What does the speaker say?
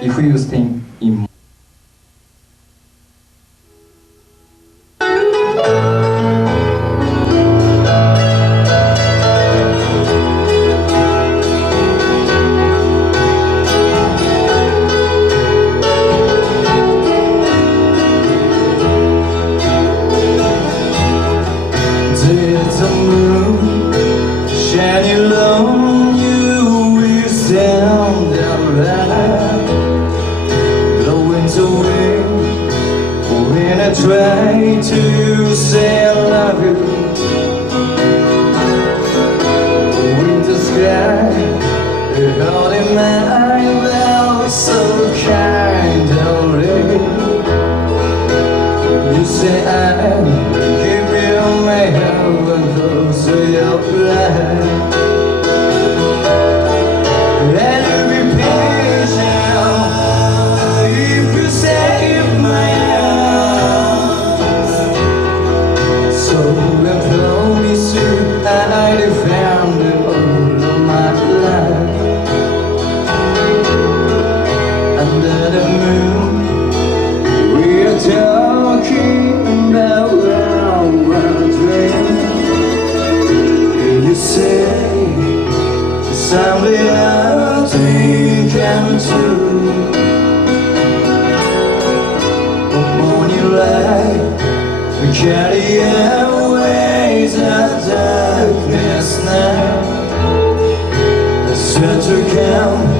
If we use thing in did the moon shining low, you will stand alive. Blowing the wind when I try to say I love you. In the sky, holding my well, so kind of rain. You say I give you my heaven, close to your blood. And you be patient if you save my heart. So when promise you I defend you all of my life. Under the moon we are talking about our dream. You say something nothing can true. Morning light we carry away the darkness now. The center come